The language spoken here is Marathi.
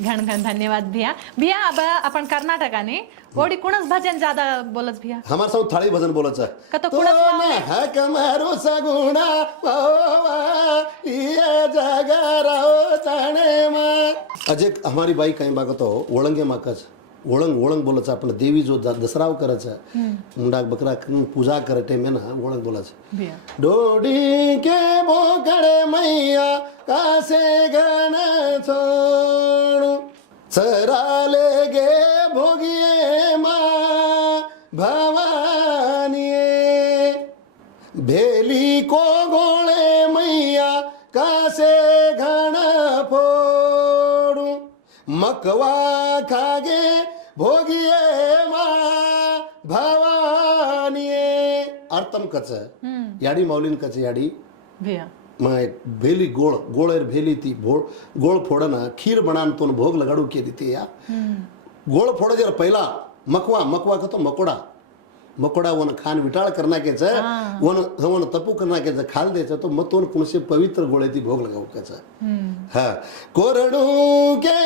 घण घण धन्यवाद भैया। भैया अब अपन कर्नाटकाने ओडी कुणस भजन ज्यादा बोलत भैया? हमारे साथ थाळी भजन बोलायचं का तो तो कुणस ना हा कमारो सगुणा ये जगराव जाणे मा अजय हमारी बाई काही बागतो ओळंगे माकच ओळंग ओळंग बोलायचं आपण देवी जो दसराव करायचं मुंडा बकरा पूजा करते में ना ओळंग बोलायचं भैया डोडी के बोकड़े मैया कासे गण छोड़ू चराले गे भोगिए माँ भवानी भेली को गोळे मैया कासे घण फोड़ू मकवा खागे भोगिए माँ भवानी अर्थम कच याडी माऊलीन कच याडी भैया मग भेली गोळ गोळेर भेली ती गोळ फोडना खीर बनान तो भोग लगाडू केली ती या गोळ फोड जर पहिला मकवा मकवा का तो मकोडा वन खान विटाळ करना केच वन तपू करना केच खाल द्यायचं तो मग तो कुणसे पवित्र गोळे ती भोग लगाऊ त्याचा हा कोरडू के